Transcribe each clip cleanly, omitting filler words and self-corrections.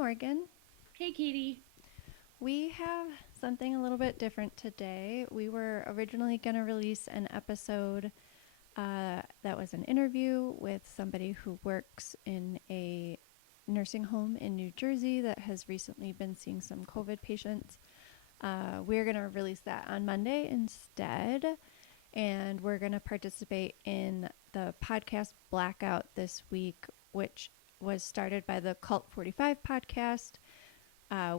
Morgan. Hey, Katie. We have something a little bit different today. We were originally going to release an episode that was an interview with somebody who works in a nursing home in New Jersey that has recently been seeing some COVID patients. We're going to release that on Monday instead, and we're going to participate in the podcast Blackout this week, which was started by the Cult 45 podcast,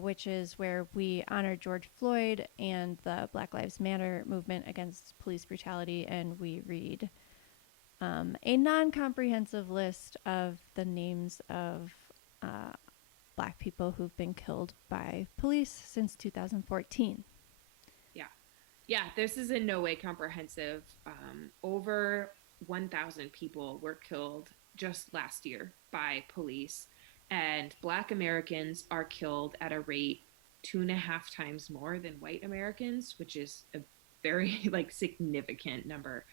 which is where we honor George Floyd and the Black Lives Matter movement against police brutality, and we read a non-comprehensive list of the names of Black people who've been killed by police since 2014. Yeah. Yeah, this is in no way comprehensive. Over 1,000 people were killed just last year by police, and Black Americans are killed at a rate 2.5 times more than white Americans, which is a very significant number.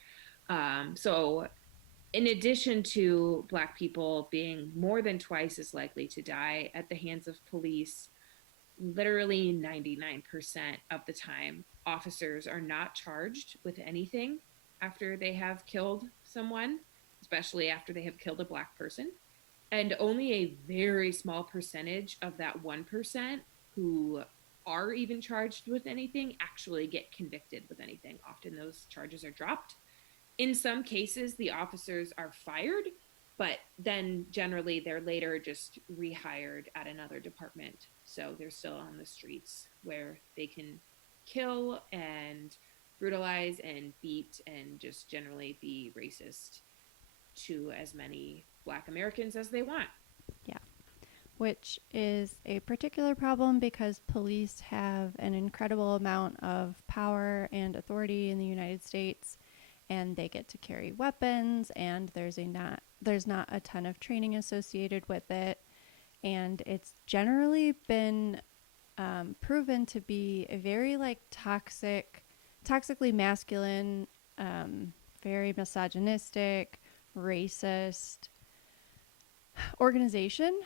So in addition to Black people being more than twice as likely to die at the hands of police, literally 99% of the time, officers are not charged with anything after they have killed someone, especially after they have killed a Black person. And only a very small percentage of that 1% who are even charged with anything actually get convicted with anything. Often those charges are dropped. In some cases, the officers are fired, but then generally they're later just rehired at another department. So they're still on the streets where they can kill and brutalize and beat and just generally be racist to as many Black Americans as they want. Yeah, which is a particular problem because police have an incredible amount of power and authority in the United States, and they get to carry weapons, and there's not a ton of training associated with it, and it's generally been proven to be a very toxically masculine, very misogynistic, racist organization,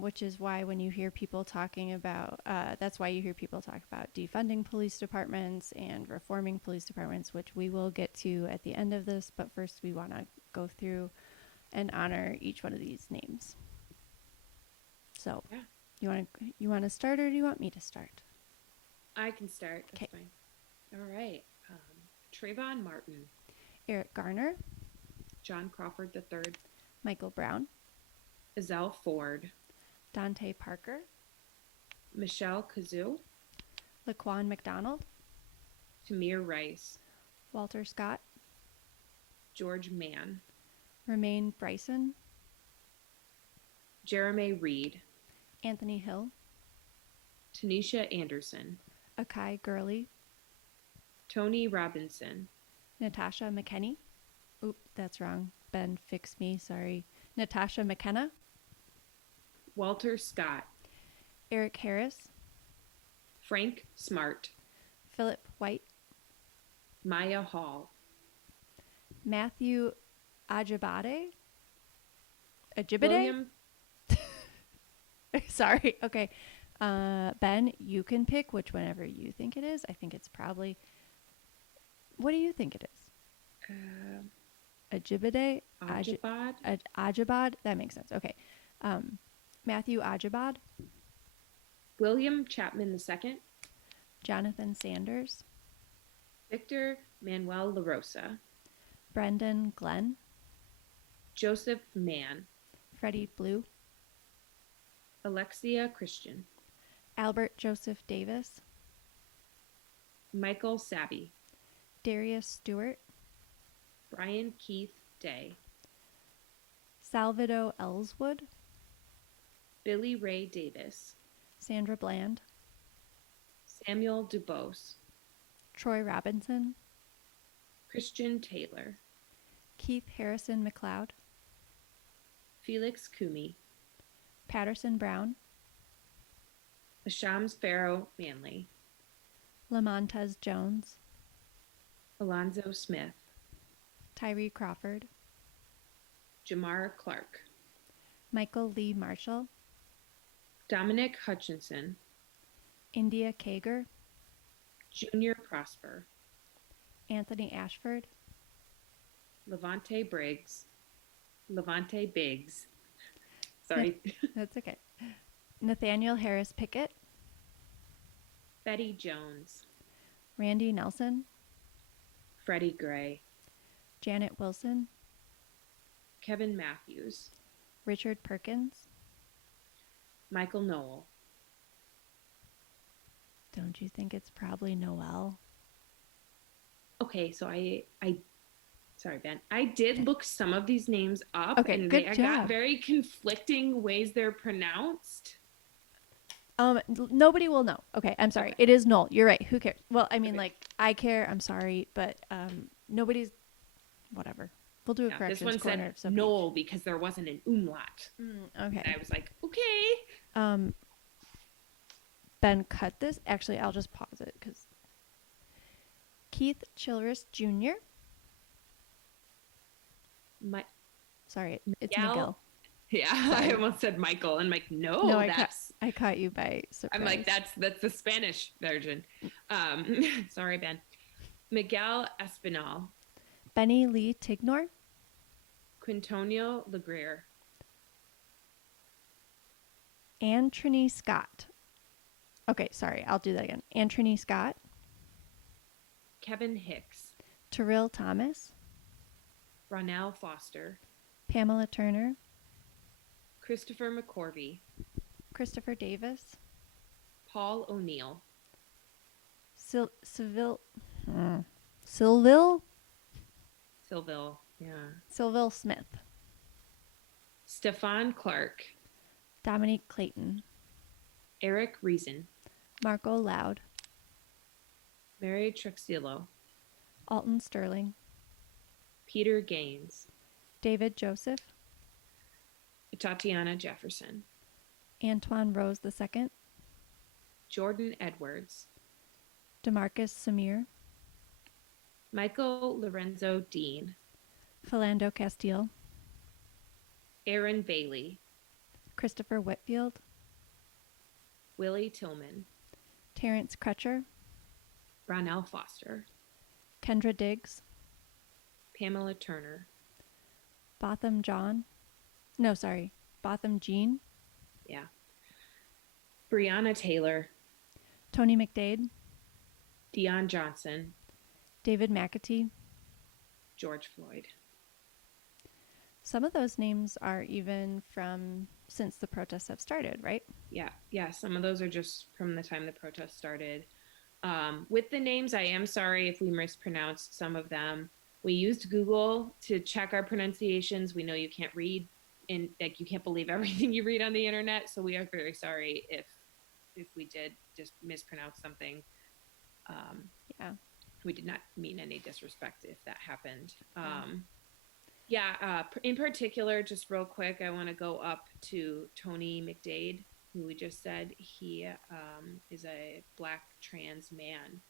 which is why when you hear people talking about, that's why you hear people talk about defunding police departments and reforming police departments, which we will get to at the end of this. But first, we want to go through and honor each one of these names. So, Yeah. you want to start, or do you want me to start? I can start. Okay. That's fine. All right. Trayvon Martin, Eric Garner, John Crawford III, Michael Brown, Ezell Ford, Dante Parker, Michelle Kazoo, Laquan McDonald, Tamir Rice, Walter Scott, George Mann, Romaine Bryson, Jeremy Reed, Anthony Hill, Tanisha Anderson, Akai Gurley, Tony Robinson, Natasha McKenney. Oop, that's wrong. Ben, fix me. Sorry. Natasha McKenna, Walter Scott, Eric Harris, Frank Smart, Philip White, Maya Hall, Matthew Ajibade. William. Sorry. Okay. Ben, you can pick which whenever you think it is. I think it's probably. What do you think it is? Ajibade? Ajibad, Ajibad? That makes sense. Okay. Matthew Ajibad, William Chapman II, Jonathan Sanders, Victor Manuel LaRosa, Brendan Glenn, Joseph Mann, Freddie Blue, Alexia Christian, Albert Joseph Davis, Michael Sabby, Darius Stewart, Brian Keith Day, Salvador Ellswood, Billy Ray Davis, Sandra Bland, Samuel Dubose, Troy Robinson, Christian Taylor, Keith Harrison McLeod, Felix Kumi, Patterson Brown, Ashams Farrow Manley, Lamontez Jones, Alonzo Smith, Tyree Crawford, Jamar Clark, Michael Lee Marshall, Dominic Hutchinson, India Kager, Junior Prosper, Anthony Ashford, Levante Briggs, Levante Biggs, Na- sorry, that's okay. Nathaniel Harris Pickett, Betty Jones, Randy Nelson, Freddie Gray, Janet Wilson, Kevin Matthews, Richard Perkins. Michael Noel. Don't you think it's probably Noel? Okay, so I sorry, Ben. I did look some of these names up, Okay, and good I got job. very conflicting ways they're pronounced. Nobody will know. Okay, I'm sorry. Okay. It is Noel. You're right. Who cares? Well, I mean, Okay. like, I care. I'm sorry, but nobody's. Whatever. We'll do a Yeah, this corrections one corner said of somebody. Noel because there wasn't an umlaut. Okay. And I was like, okay. Um, Ben, cut this. Actually, I'll just pause it because Keith Childress Jr. My Sorry, it's Miguel. Miguel. Yeah, Sorry. I almost said Michael. And I'm like, No, no, I caught you by surprise. I'm like, that's the Spanish version. Sorry, Ben. Miguel Espinal, Benny Lee Tignor, Quintonio Legrier, Antony Scott. Okay, sorry, I'll do that again. Antony Scott, Kevin Hicks, Terrell Thomas, Ronell Foster, Pamela Turner, Christopher McCorvey, Christopher Davis, Paul O'Neill, Sylville Silville, yeah, Sylville Smith, Stefan Clark, Dominique Clayton, Eric Reason, Marco Loud, Mary Truxillo, Alton Sterling, Peter Gaines, David Joseph, Tatiana Jefferson, Antoine Rose II, Jordan Edwards, Demarcus Samir, Michael Lorenzo Dean, Philando Castile, Aaron Bailey, Christopher Whitfield, Willie Tillman, Terrence Crutcher, Ronell Foster, Kendra Diggs, Pamela Turner, Botham John. No, sorry. Botham Jean, yeah, Brianna Taylor, Tony McDade, Dion Johnson, David McAtee. George Floyd. Some of those names are even from since the protests have started, right? Yeah, some of those are just from the time the protest started. With the names, I am sorry if we mispronounced some of them. We used Google to check our pronunciations. We know you can't read and like you can't believe everything you read on the internet, so we are very sorry if we did just mispronounce something. Yeah. We did not mean any disrespect if that happened. In particular, just real quick, I want to go up to Tony McDade, who we just said he is a Black trans man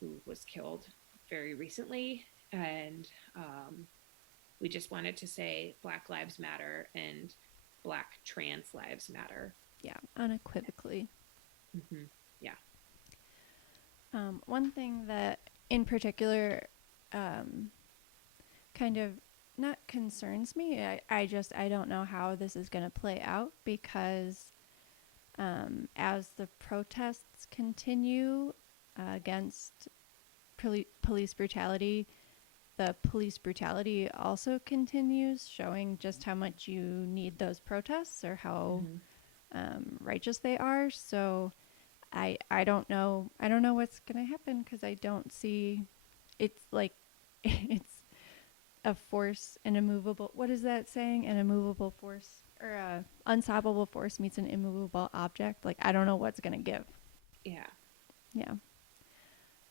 who was killed very recently. And we just wanted to say Black Lives Matter and Black trans lives matter. Yeah, unequivocally. Mm-hmm. Yeah. One thing that in particular kind of not concerns me, I don't know how this is going to play out because as the protests continue against police brutality, the police brutality also continues, showing just how much you need those protests or how righteous they are. So I don't know what's gonna happen because I don't see it's like it's a force, an immovable. What is that saying? An immovable force or a unstoppable force meets an immovable object. Like I don't know what's gonna give. Yeah. Yeah.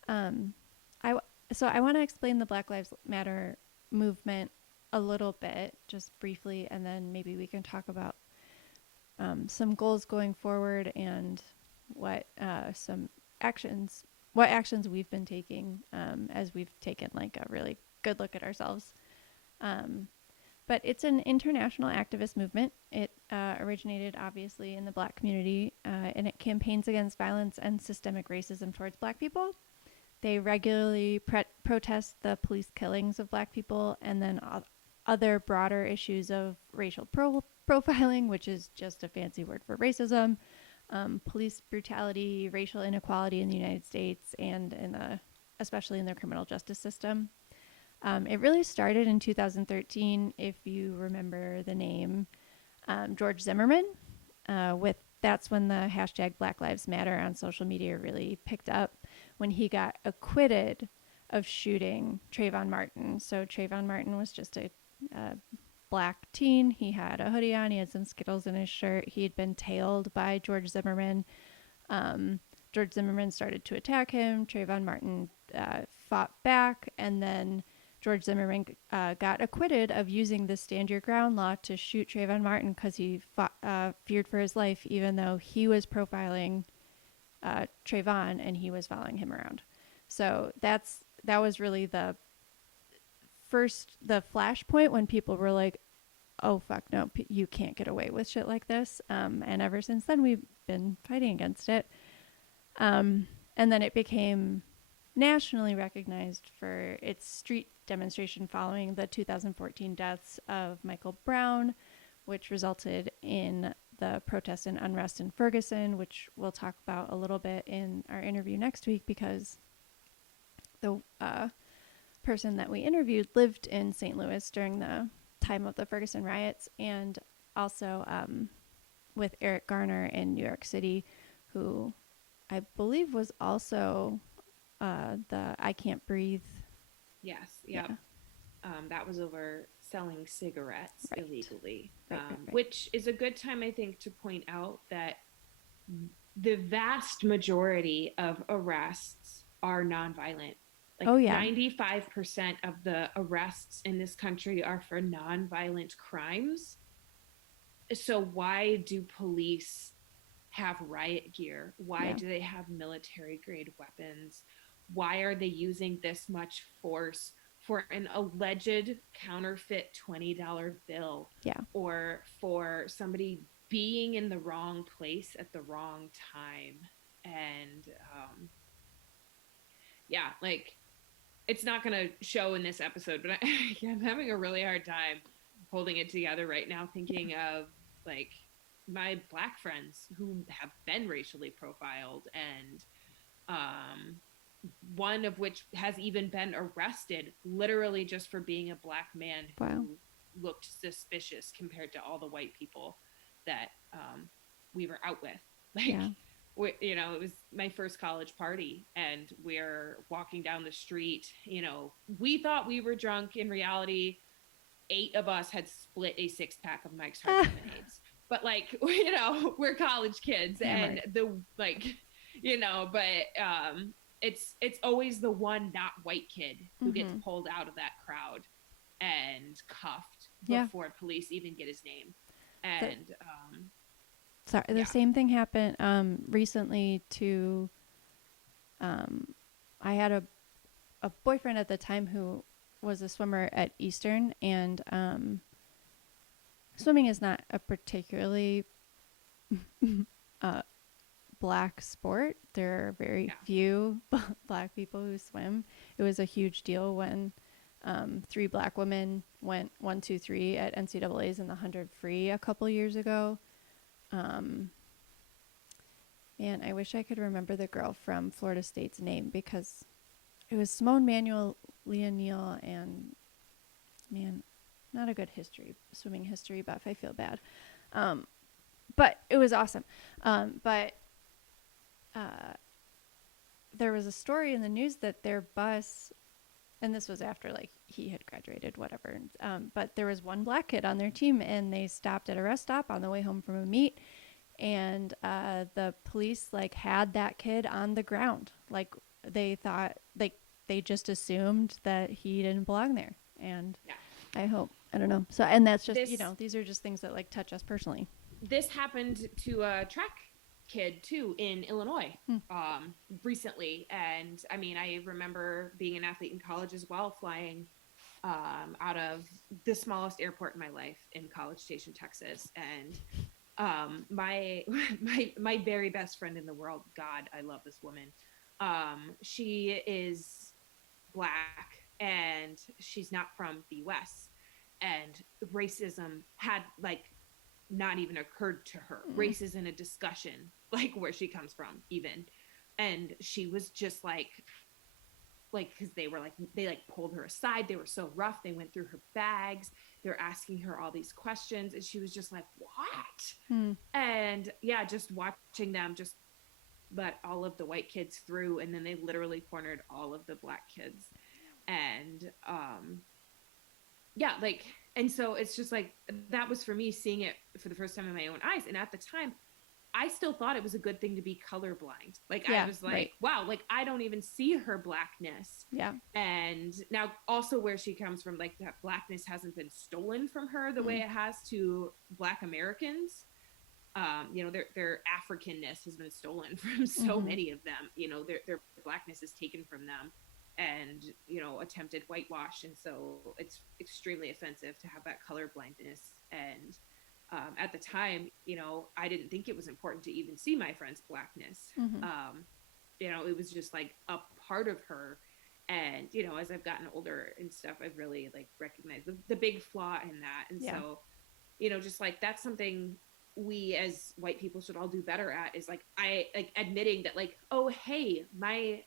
I want to explain the Black Lives Matter movement a little bit, just briefly, and then maybe we can talk about some goals going forward and what actions we've been taking as we've taken like a really good look at ourselves. But it's an international activist movement. It originated obviously in the Black community, and it campaigns against violence and systemic racism towards Black people. They regularly protest the police killings of Black people, and then other broader issues of racial profiling, which is just a fancy word for racism, police brutality, racial inequality in the United States, and especially in the criminal justice system. It really started in 2013, if you remember the name George Zimmerman. That's when the hashtag Black Lives Matter on social media really picked up, when he got acquitted of shooting Trayvon Martin. So Trayvon Martin was just a Black teen. He had a hoodie on. He had some Skittles in his shirt. He had been tailed by George Zimmerman. George Zimmerman started to attack him. Trayvon Martin fought back, and then George Zimmerman got acquitted of using the stand your ground law to shoot Trayvon Martin because he feared for his life, even though he was profiling Trayvon and he was following him around. So that was really the flashpoint when people were like, oh fuck no, you can't get away with shit like this. And ever since then we've been fighting against it. And then it became nationally recognized for its street demonstration following the 2014 deaths of Michael Brown, which resulted in the protests and unrest in Ferguson, which we'll talk about a little bit in our interview next week, because the person that we interviewed lived in St. Louis during the time of the Ferguson riots, and also with Eric Garner in New York City, who I believe was also the I Can't Breathe. Yes. Yep. Yeah. That was over selling cigarettes illegally, Right. Which is a good time, I think, to point out that the vast majority of arrests are nonviolent. Like 95% of the arrests in this country are for nonviolent crimes. So why do police have riot gear? Why do they have military grade weapons? Why are they using this much force for an alleged counterfeit $20 bill? Or for somebody being in the wrong place at the wrong time? And like, it's not going to show in this episode, but I'm having a really hard time holding it together right now, thinking of like my Black friends who have been racially profiled, and one of which has even been arrested literally just for being a Black man who looked suspicious compared to all the white people that we were out with. Like, it was my first college party, and we're walking down the street. We thought we were drunk. In reality, 8 of us had split a 6-pack of Mike's Hard Lemonades. But like, we're college kids, and it's always the one not white kid who gets pulled out of that crowd and cuffed before police even get his name. And the same thing happened recently to I had a boyfriend at the time who was a swimmer at Eastern, and swimming is not a particularly Black sport. There are very few Black people who swim. It was a huge deal when 3 Black women went 1, 2, 3 at NCAA's in the 100 free a couple years ago. And I wish I could remember the girl from Florida State's name, because it was Simone Manuel, Leah Neal, and not a good swimming history buff. I feel bad. But it was awesome. But there was a story in the news that their bus, and this was after like he had graduated, whatever. But there was one Black kid on their team, and they stopped at a rest stop on the way home from a meet, and the police like had that kid on the ground. Like they thought, like they just assumed that he didn't belong there. And I don't know. So, and that's just, these are just things that like touch us personally. This happened to a track kid too in Illinois recently. And I mean, I remember being an athlete in college as well, flying out of the smallest airport in my life in College Station, Texas. And my my very best friend in the world, God, I love this woman. She is Black and she's not from the US. And racism had like not even occurred to her. Race isn't a discussion, like where she comes from, even. And she was just like because they were like they like pulled her aside, they were so rough, they went through her bags, they're asking her all these questions, and she was just like, what? And yeah, just watching them just let all of the white kids through, and then they literally cornered all of the Black kids. And yeah, like, and so it's just like that was for me seeing it for the first time in my own eyes. And at the time I still thought it was a good thing to be colorblind. Like I was like, right. Wow, like I don't even see her Blackness. Yeah. And now also where she comes from, like that Blackness hasn't been stolen from her the way it has to Black Americans. You know, their Africanness has been stolen from so many of them. You know, their Blackness is taken from them and, you know, attempted whitewash. And so it's extremely offensive to have that color blindness. And at the time, you know, I didn't think it was important to even see my friend's Blackness. You know, it was just like a part of her. And, you know, as I've gotten older and stuff, I've really like recognized the big flaw in that. And so, you know, just like that's something we as white people should all do better at, is like admitting that like, oh, hey, my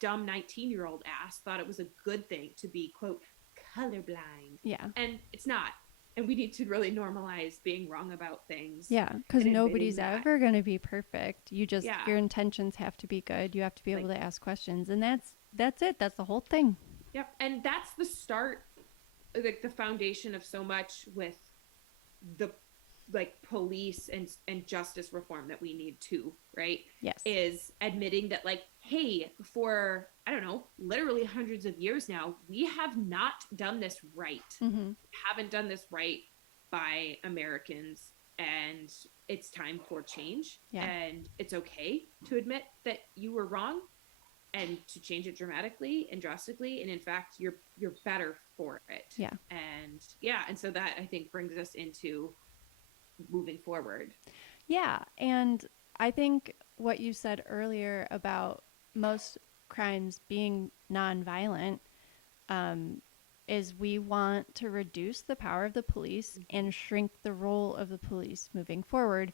dumb 19-year-old ass thought it was a good thing to be, quote, colorblind. Yeah. And it's not. And we need to really normalize being wrong about things. Yeah, because nobody's ever going to be perfect. You just, your intentions have to be good. You have to be able to ask questions. And that's it. That's the whole thing. Yep. And that's the start, like the foundation of so much with the like police and justice reform that we need too, right? Yes. Is admitting that like, hey, for, I don't know, literally hundreds of years now, we have not done this right. Haven't done this right by Americans, and it's time for change. And it's okay to admit that you were wrong and to change it dramatically and drastically. And in fact, you're better for it. Yeah. And so that I think brings us into moving forward. Yeah. And I think what you said earlier about most crimes being nonviolent is we want to reduce the power of the police and shrink the role of the police moving forward.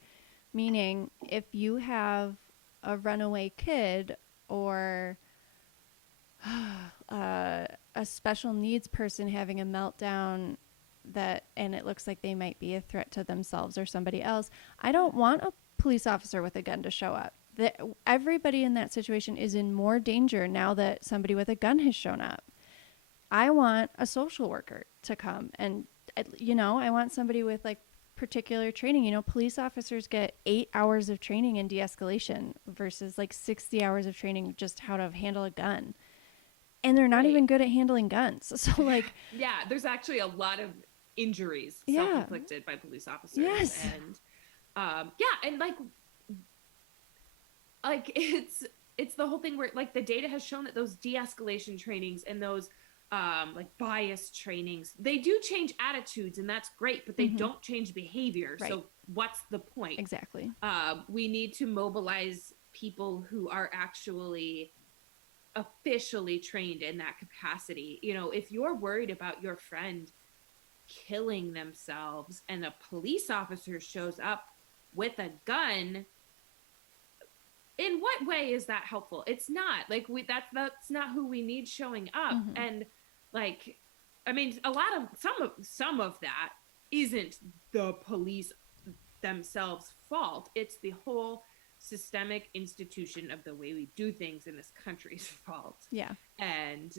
Meaning, if you have a runaway kid or a special needs person having a meltdown and it looks like they might be a threat to themselves or somebody else, I don't want a police officer with a gun to show up. Everybody in that situation is in more danger now that somebody with a gun has shown up. I want a social worker to come, and, you know, I want somebody with like particular training. You know, police officers get 8 hours of training in de-escalation versus like 60 hours of training just how to handle a gun. And they're not even good at handling guns. So like, yeah, there's actually a lot of injuries self-inflicted by police officers. Yes. And and like it's the whole thing where like the data has shown that those de-escalation trainings and those like bias trainings, they do change attitudes, and that's great, but they don't change behavior. Right. So what's the point? Exactly. We need to mobilize people who are actually officially trained in that capacity. You know, if you're worried about your friend killing themselves and a police officer shows up with a gun, in what way is that helpful? It's not. Like that's not who we need showing up. And like, I mean, some of that isn't the police themselves fault. It's the whole systemic institution of the way we do things in this country's fault. Yeah. And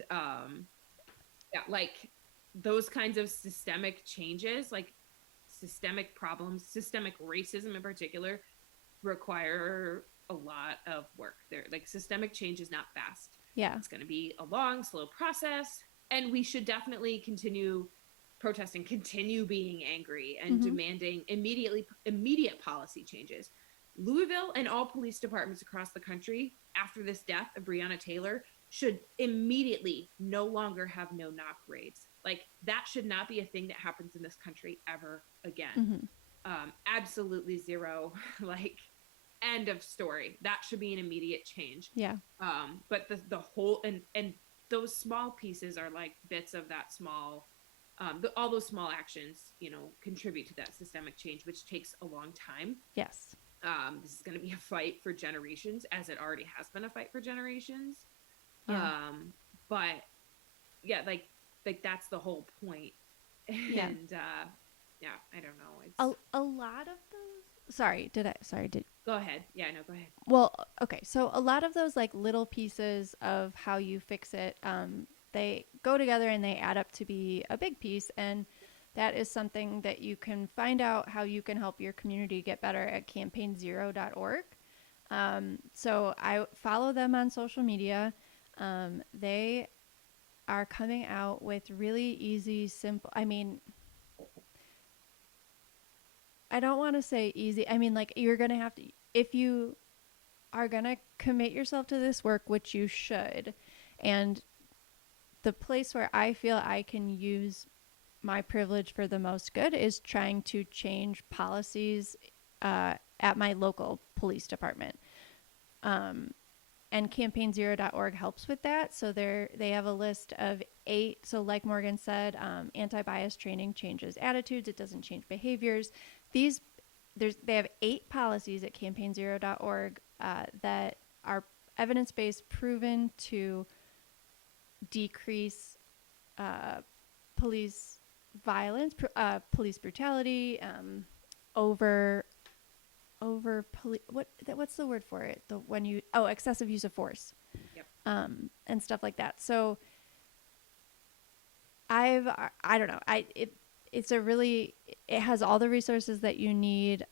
like those kinds of systemic changes, like systemic problems, systemic racism in particular, require a lot of work. There, like systemic change is not fast. Yeah. It's going to be a long, slow process, and we should definitely continue protesting, continue being angry, and demanding immediate policy changes. Louisville and all police departments across the country after this death of Breonna Taylor should immediately no longer have no-knock raids. Like, that should not be a thing that happens in this country ever again. Mm-hmm. Absolutely zero. Like, end of story. That should be an immediate change. Yeah. But the whole, and those small pieces are like bits of that small, all those small actions, contribute to that systemic change, which takes a long time. Yes. This is going to be a fight for generations, as it already has been a fight for generations. Yeah. But yeah, like that's the whole point. Yeah. And yeah, I don't know. It's A lot of those. Sorry, did. Go ahead. Yeah, no, go ahead. Well, okay. So a lot of those like little pieces of how you fix it, they go together and they add up to be a big piece. And that is something that you can find out how you can help your community get better at campaignzero.org. So I follow them on social media. They are coming out with really easy, simple. I mean, I don't want to say easy. I mean, like, you're going to have to, if you are going to commit yourself to this work, which you should, and the place where I feel I can use my privilege for the most good is trying to change policies at my local police department. And campaignzero.org helps with that. So they have a list of 8. So like Morgan said, anti-bias training changes attitudes. It doesn't change behaviors. They have 8 policies at campaignzero.org that are evidence-based, proven to decrease police violence, police brutality, what's the word for it? Excessive use of force. Yep. And stuff like that. So I don't know. It has all the resources that you need.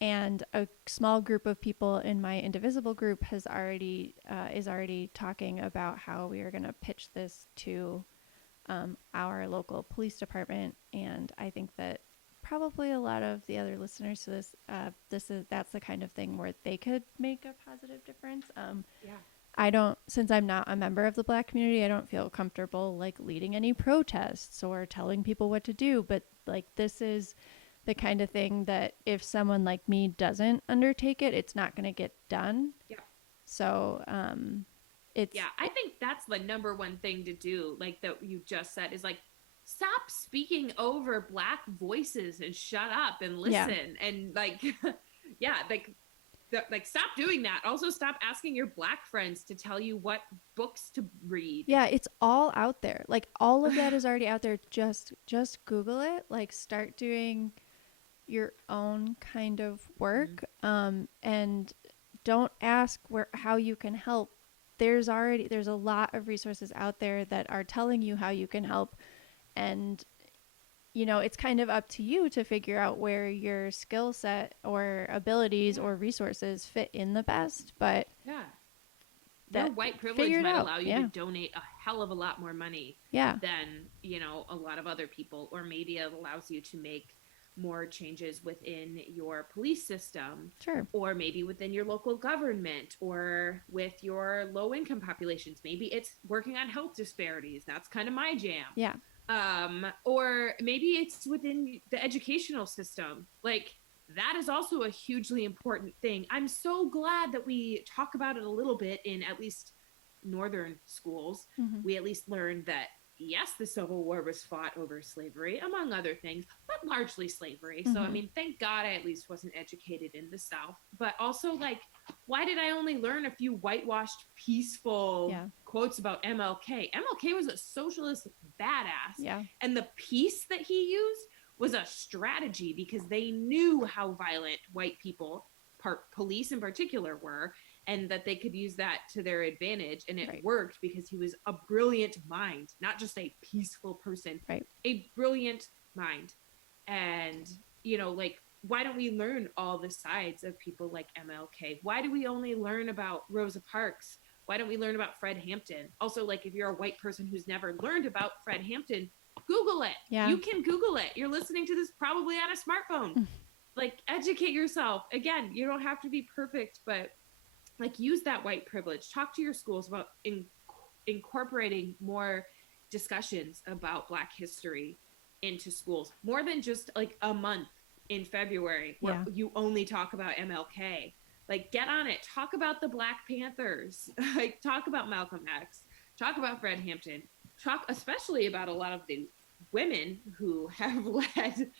And a small group of people in my Indivisible group is already talking about how we are going to pitch this to our local police department. And I think that probably a lot of the other listeners to this, that's the kind of thing where they could make a positive difference. Yeah. Since I'm not a member of the Black community, I don't feel comfortable like leading any protests or telling people what to do. But like, this is the kind of thing that if someone like me doesn't undertake it, it's not going to get done. Yeah. So, I think that's the number one thing to do, like that you just said, is like, stop speaking over Black voices and shut up and listen. And like, yeah, like stop doing that. Also, stop asking your Black friends to tell you what books to read. Yeah, it's all out there. Like, all of that is already out there. Just Google it. Like, start doing your own kind of work. And don't ask how you can help. There's a lot of resources out there that are telling you how you can help. And, it's kind of up to you to figure out where your skill set or abilities or resources fit in the best. But your white privilege might allow you to donate a hell of a lot more money than, a lot of other people. Or maybe it allows you to make more changes within your police system. Sure. Or maybe within your local government or with your low income populations. Maybe it's working on health disparities. That's kind of my jam. Yeah. Or maybe it's within the educational system. Like, that is also a hugely important thing. I'm so glad that we talk about it a little bit in at least northern schools. We at least learned that, yes, the Civil War was fought over slavery, among other things, but largely slavery. So, I mean, thank God I at least wasn't educated in the South. But also, like, why did I only learn a few whitewashed, peaceful quotes about MLK? MLK was a socialist badass. Yeah. And the peace that he used was a strategy because they knew how violent white people, police in particular, were, and that they could use that to their advantage. And it worked because he was a brilliant mind, not just a peaceful person, a brilliant mind. And, like, why don't we learn all the sides of people like MLK? Why do we only learn about Rosa Parks? Why don't we learn about Fred Hampton? Also, like, if you're a white person who's never learned about Fred Hampton, Google it. Yeah. You can Google it. You're listening to this probably on a smartphone. Like, educate yourself. Again, you don't have to be perfect, but like, use that white privilege. Talk to your schools about incorporating more discussions about Black history into schools, more than just like a month in February where you only talk about MLK. Like, get on it. Talk about the Black Panthers. Like, talk about Malcolm X. Talk about Fred Hampton. Talk especially about a lot of the women who have led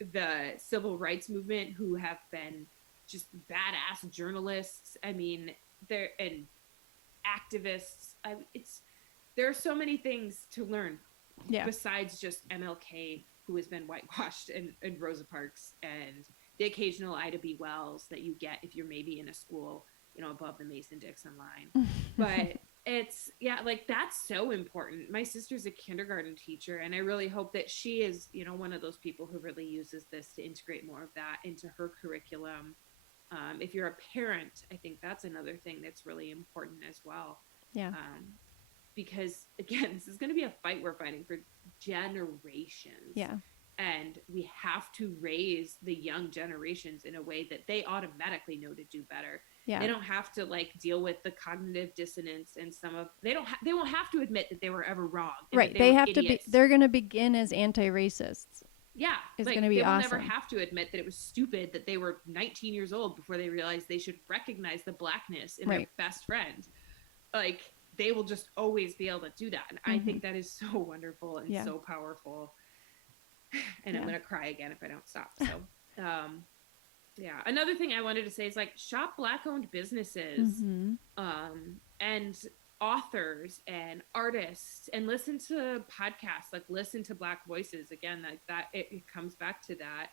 the civil rights movement, who have been just badass journalists. I mean, they're and activists. There are so many things to learn besides just MLK, who has been whitewashed, and Rosa Parks, and the occasional Ida B. Wells that you get if you're maybe in a school, above the Mason-Dixon line. But it's, like, that's so important. My sister's a kindergarten teacher, and I really hope that she is, one of those people who really uses this to integrate more of that into her curriculum. If you're a parent, I think that's another thing that's really important as well. Yeah. Because, again, this is going to be a fight we're fighting for generations. Yeah. And we have to raise the young generations in a way that they automatically know to do better. Yeah. They don't have to like deal with the cognitive dissonance and they won't have to admit that they were ever wrong. Right. They have idiots. They're going to begin as anti-racists. Yeah. It's going to be awesome. They will never have to admit that it was stupid that they were 19 years old before they realized they should recognize the Blackness in their best friend. Like, they will just always be able to do that. And I think that is so wonderful and so powerful. And I'm going to cry again if I don't stop. So, another thing I wanted to say is, like, shop Black-owned businesses, and authors and artists, and listen to podcasts, like listen to Black voices. Again, like that, it comes back to that.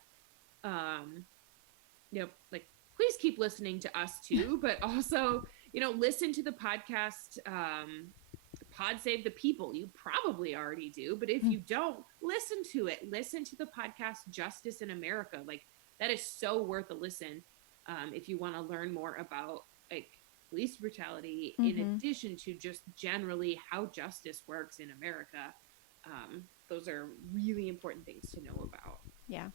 Like, please keep listening to us too, but also, listen to the podcast, Pod Save the People. You probably already do, but if you don't, listen to it. Listen to the podcast Justice in America. Like, that is so worth a listen. If you want to learn more about like police brutality, in addition to just generally how justice works in America. Those are really important things to know about. Yeah.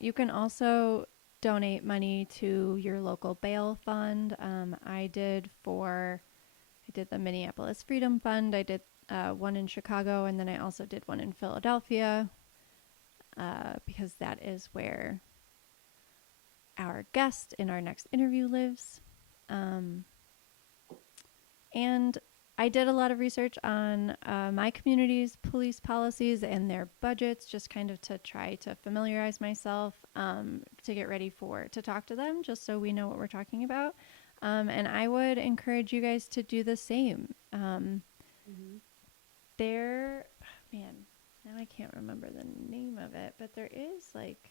You can also donate money to your local bail fund. I did the Minneapolis Freedom Fund. I did one in Chicago, and then I also did one in Philadelphia, because that is where our guest in our next interview lives. And I did a lot of research on my community's police policies and their budgets, just kind of to try to familiarize myself, to get ready to talk to them, just so we know what we're talking about. And I would encourage you guys to do the same. Now I can't remember the name of it, but there is like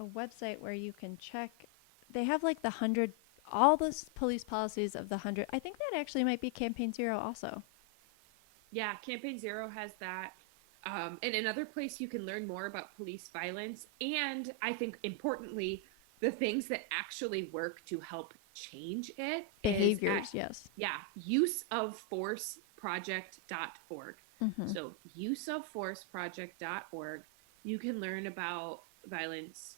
a website where you can check. They have like all the police policies of the 100. I think that actually might be Campaign Zero also. Yeah, Campaign Zero has that. And another place you can learn more about police violence, and I think importantly, the things that actually work to help change it. Behaviors, yes. Yeah, useofforceproject.org. So useofforceproject.org, you can learn about violence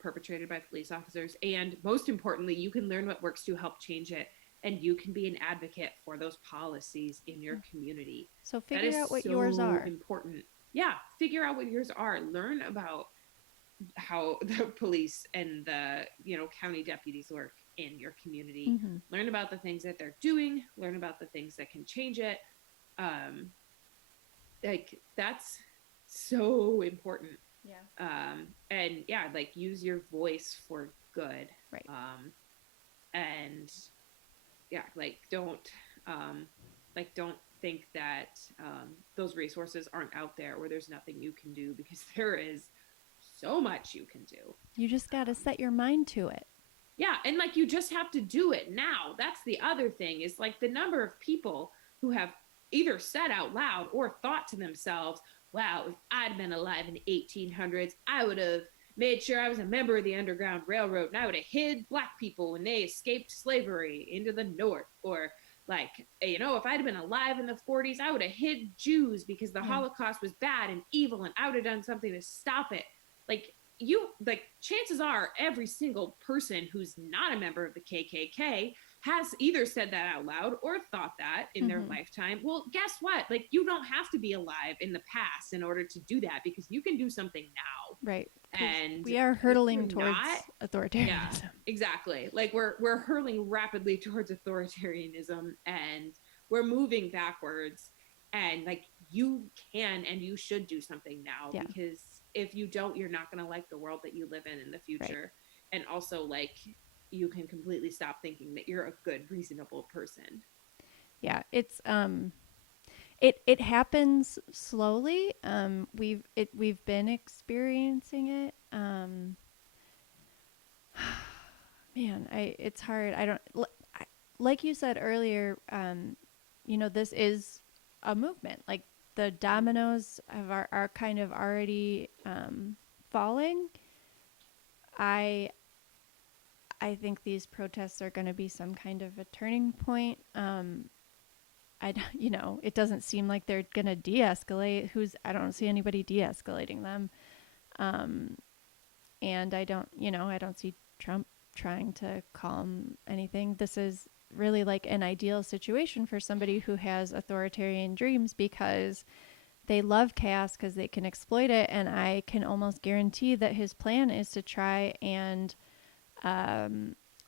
perpetrated by police officers, and most importantly, you can learn what works to help change it, and you can be an advocate for those policies in your community. So figure out what yours are. Important. Yeah, figure out what yours are. Learn about how the police and the county deputies work in your community. Learn about the things that they're doing. Learn about the things that can change it. Like, that's so important. Yeah. And yeah, like, use your voice for good. Right. And yeah, like, don't think that those resources aren't out there, or there's nothing you can do, because there is so much you can do. You just got to set your mind to it. Yeah. And like, you just have to do it now. That's the other thing, is like the number of people who have either said out loud or thought to themselves, wow, if I'd been alive in the 1800s, I would have made sure I was a member of the Underground Railroad, and I would have hid Black people when they escaped slavery into the North. Or like, if I'd been alive in the 40s, I would have hid Jews because the Holocaust was bad and evil, and I would have done something to stop it. Like, chances are every single person who's not a member of the KKK has either said that out loud or thought that in their lifetime. Well, guess what? Like, you don't have to be alive in the past in order to do that, because you can do something now. Right. And We are if hurtling you're towards not, authoritarianism. yeah, exactly. Like, we're hurling rapidly towards authoritarianism, and we're moving backwards. And like, you can and you should do something now, Yeah. because if you don't, you're not going to like the world that you live in the future. Right. And also, like, you can completely stop thinking that you're a good, reasonable person. Yeah, it's it happens slowly. We've been experiencing it. Man, it's hard. I don't like you said earlier. This is a movement. Like the dominoes are kind of already falling. I I think these protests are going to be some kind of a turning point. It doesn't seem like they're going to de-escalate. I don't see anybody de-escalating them. And I don't see Trump trying to calm anything. This is really like an ideal situation for somebody who has authoritarian dreams, because they love chaos because they can exploit it. And I can almost guarantee that his plan is to try and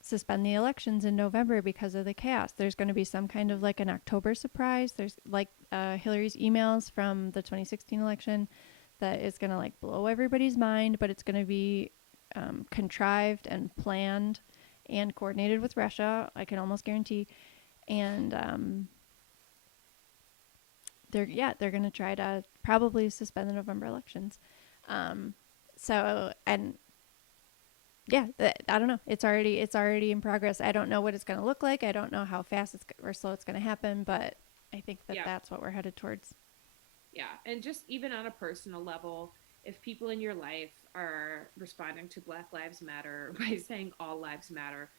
suspend the elections in November because of the chaos. There's going to be some kind of like an October surprise. There's like Hillary's emails from the 2016 election that is going to like blow everybody's mind, but it's going to be contrived and planned and coordinated with Russia. I can almost guarantee. And they're going to try to probably suspend the November elections. I don't know. It's already in progress. I don't know what it's going to look like. I don't know how fast or slow it's going to happen, but I think that's what we're headed towards. Yeah, and just even on a personal level, if people in your life are responding to Black Lives Matter by saying all lives matter,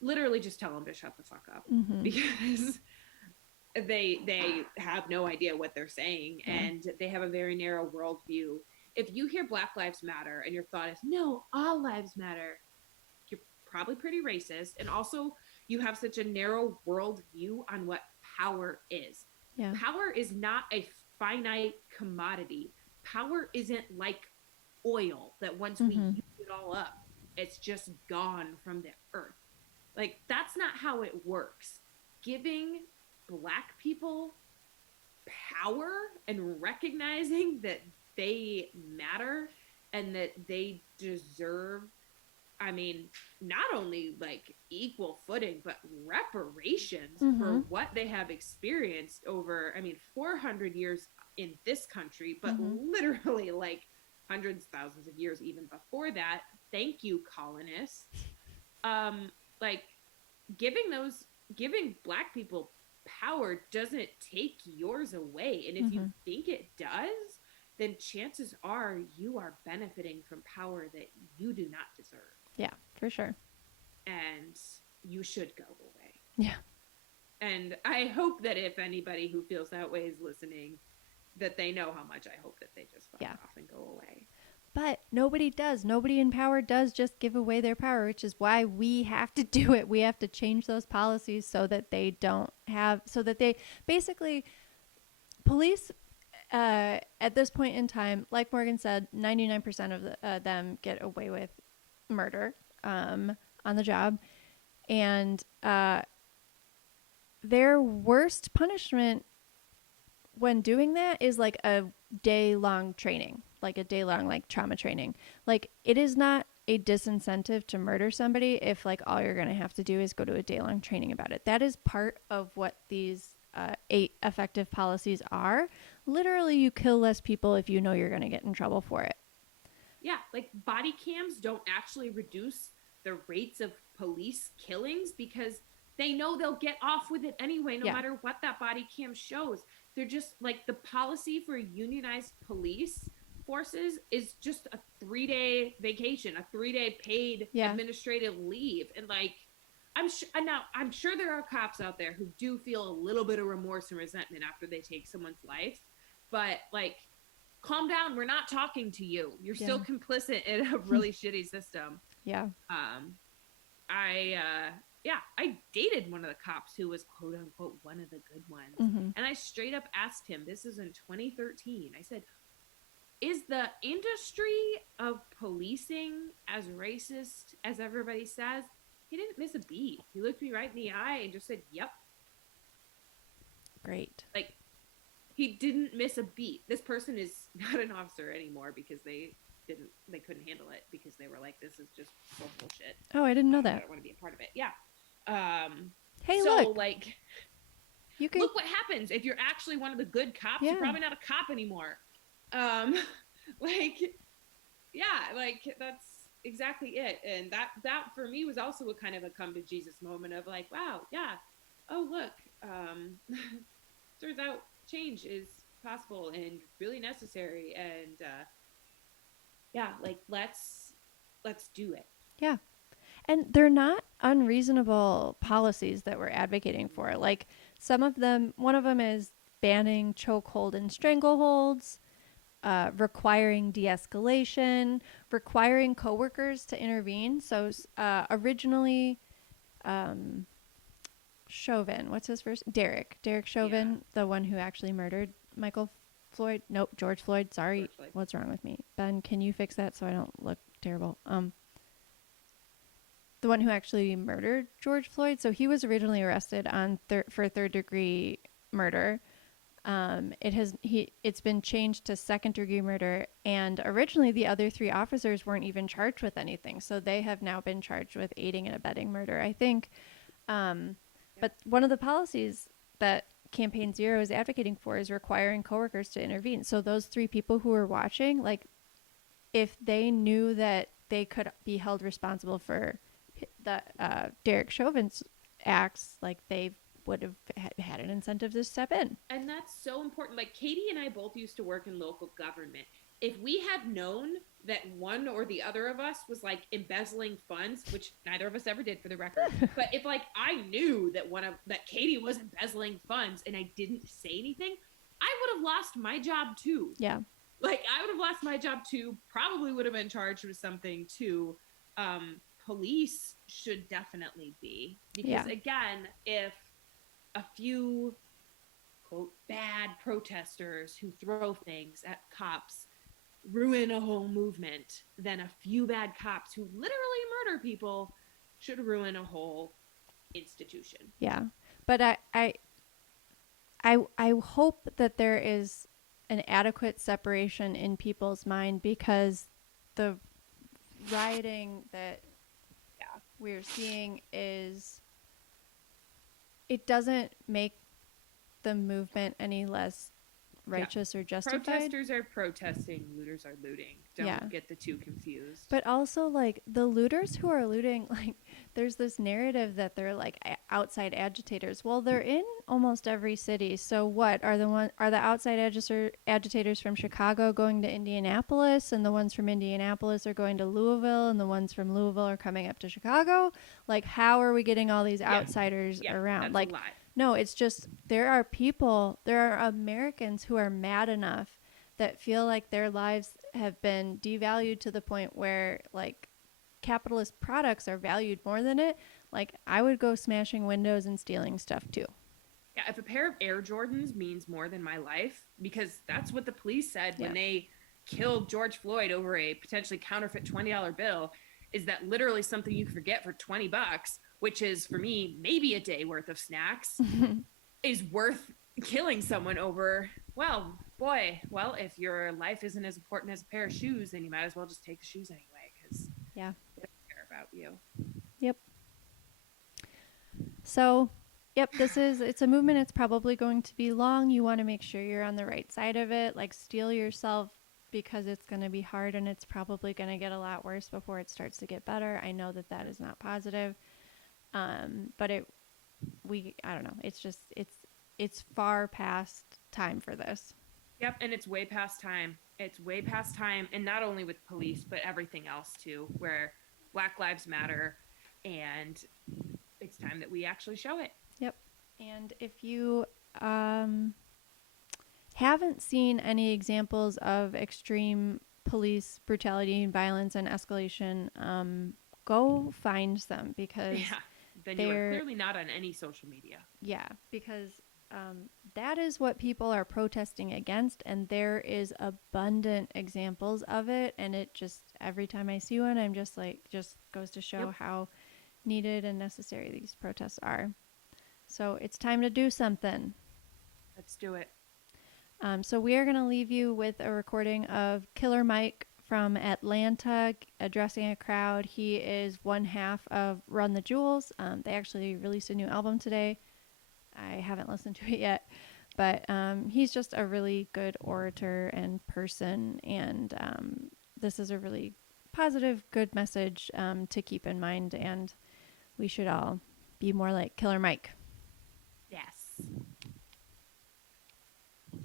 literally just tell them to shut the fuck up, because they have no idea what they're saying, and they have a very narrow worldview. If you hear Black Lives Matter and your thought is, no, all lives matter, you're probably pretty racist. And also, you have such a narrow worldview on what power is. Yeah. Power is not a finite commodity. Power isn't like oil that once we use it all up, it's just gone from the earth. Like, that's not how it works. Giving Black people power and recognizing that they matter and that they deserve, not only like equal footing, but reparations for what they have experienced over, 400 years in this country, but literally like hundreds, thousands of years even before that. Thank you, colonists. Like, giving Black people power doesn't take yours away. And if you think it does, then chances are you are benefiting from power that you do not deserve. Yeah, for sure. And you should go away. Yeah. And I hope that if anybody who feels that way is listening, that they know how much I hope that they just fuck off and go away. But nobody does. Nobody in power does just give away their power, which is why we have to do it. We have to change those policies so that they basically, police at this point in time, like Morgan said, 99% of them get away with murder on the job. And their worst punishment when doing that is like a day-long training, like a day-long like trauma training. Like, it is not a disincentive to murder somebody if like all you're going to have to do is go to a day-long training about it. That is part of what these 8 effective policies are. Literally, you kill less people if you know you're going to get in trouble for it. Yeah, like body cams don't actually reduce the rates of police killings because they know they'll get off with it anyway, no matter what that body cam shows. They're just like, the policy for unionized police forces is just a 3-day vacation, a 3-day paid administrative leave. And like, I'm sure there are cops out there who do feel a little bit of remorse and resentment after they take someone's life, but like, calm down. We're not talking to you. You're still complicit in a really shitty system. Yeah. I dated one of the cops who was quote unquote one of the good ones. Mm-hmm. And I straight up asked him, this is in 2013. I said, is the industry of policing as racist as everybody says? He didn't miss a beat. He looked me right in the eye and just said, yep. Great. Like, he didn't miss a beat. This person is not an officer anymore because they couldn't handle it because they were like, this is just so bullshit. Oh, I didn't know I that. don't want to be a part of it. Yeah. Hey, So look. like, You can look what happens if you're actually one of the good cops. Yeah. You're probably not a cop anymore. Like, yeah, like that's exactly it. And that for me was also a kind of a come to Jesus moment of like, wow, yeah, oh look, turns out change is possible and really necessary. And yeah, like let's do it. Yeah. And they're not unreasonable policies that we're advocating for. Like some of them, one of them is banning chokehold and strangleholds, requiring de-escalation, requiring coworkers to intervene. So originally, Chauvin, what's his first? Derek Chauvin, the one who actually murdered George Floyd. Sorry, George Floyd. What's wrong with me? Ben, can you fix that so I don't look terrible? The one who actually murdered George Floyd. So he was originally arrested on for third-degree murder. It's been changed to second-degree murder, and originally the other three officers weren't even charged with anything. So they have now been charged with aiding and abetting murder, I think. But one of the policies that Campaign Zero is advocating for is requiring coworkers to intervene. So those three people who were watching, like, if they knew that they could be held responsible for the Derek Chauvin's acts, like they would have had an incentive to step in. And that's so important. Like Katie and I both used to work in local government. If we had known that one or the other of us was like embezzling funds, which neither of us ever did for the record, but if like I knew that Katie was embezzling funds and I didn't say anything, I would have lost my job too. Yeah. Like I would have lost my job too, probably would have been charged with something too. Police should definitely be, because again, if a few quote bad protesters who throw things at cops ruin a whole movement, then a few bad cops who literally murder people should ruin a whole institution. Yeah. But I hope that there is an adequate separation in people's mind, because the rioting that we're seeing it doesn't make the movement any less righteous or justified. Protesters are protesting, looters are looting. Don't get the two confused. But also, like, the looters who are looting, like, there's this narrative that they're like outside agitators. Well, they're in almost every city. So what are the outside agitators from Chicago going to Indianapolis, and the ones from Indianapolis are going to Louisville, and the ones from Louisville are coming up to Chicago? Like, how are we getting all these outsiders around? That's like, a lie. No, it's just there are Americans who are mad enough that feel like their lives have been devalued to the point where, like, capitalist products are valued more than it. Like, I would go smashing windows and stealing stuff too. Yeah, if a pair of Air Jordans means more than my life, because that's what the police said when they killed George Floyd over a potentially counterfeit $20 bill, is that literally something you forget for $20, which is for me maybe a day worth of snacks, is worth killing someone over. Well, boy, if your life isn't as important as a pair of shoes, then you might as well just take the shoes anyway, because they don't care about you. Yep. So, it's a movement. It's probably going to be long. You want to make sure you're on the right side of it. Like, steel yourself, because it's going to be hard, and it's probably going to get a lot worse before it starts to get better. I know that is not positive. But I don't know. It's just, it's far past time for this. Yep. And it's way past time. And not only with police, but everything else too, where Black Lives Matter, and it's time that we actually show it. Yep. And if you, haven't seen any examples of extreme police brutality and violence and escalation, go find them, because then you are they're, clearly not on any social media. yeah, because that is what people are protesting against, and there is abundant examples of it. And it just, every time I see one, I'm just like, just goes to show Yep. how needed and necessary these protests are. So it's time to do something. Let's do it. So we are going to leave you with a recording of Killer Mike from Atlanta addressing a crowd. He is one half of Run the Jewels. They actually released a new album today. I haven't listened to it yet, but he's just a really good orator and person, and this is a really positive, good message to keep in mind, and we should all be more like Killer Mike. Yes.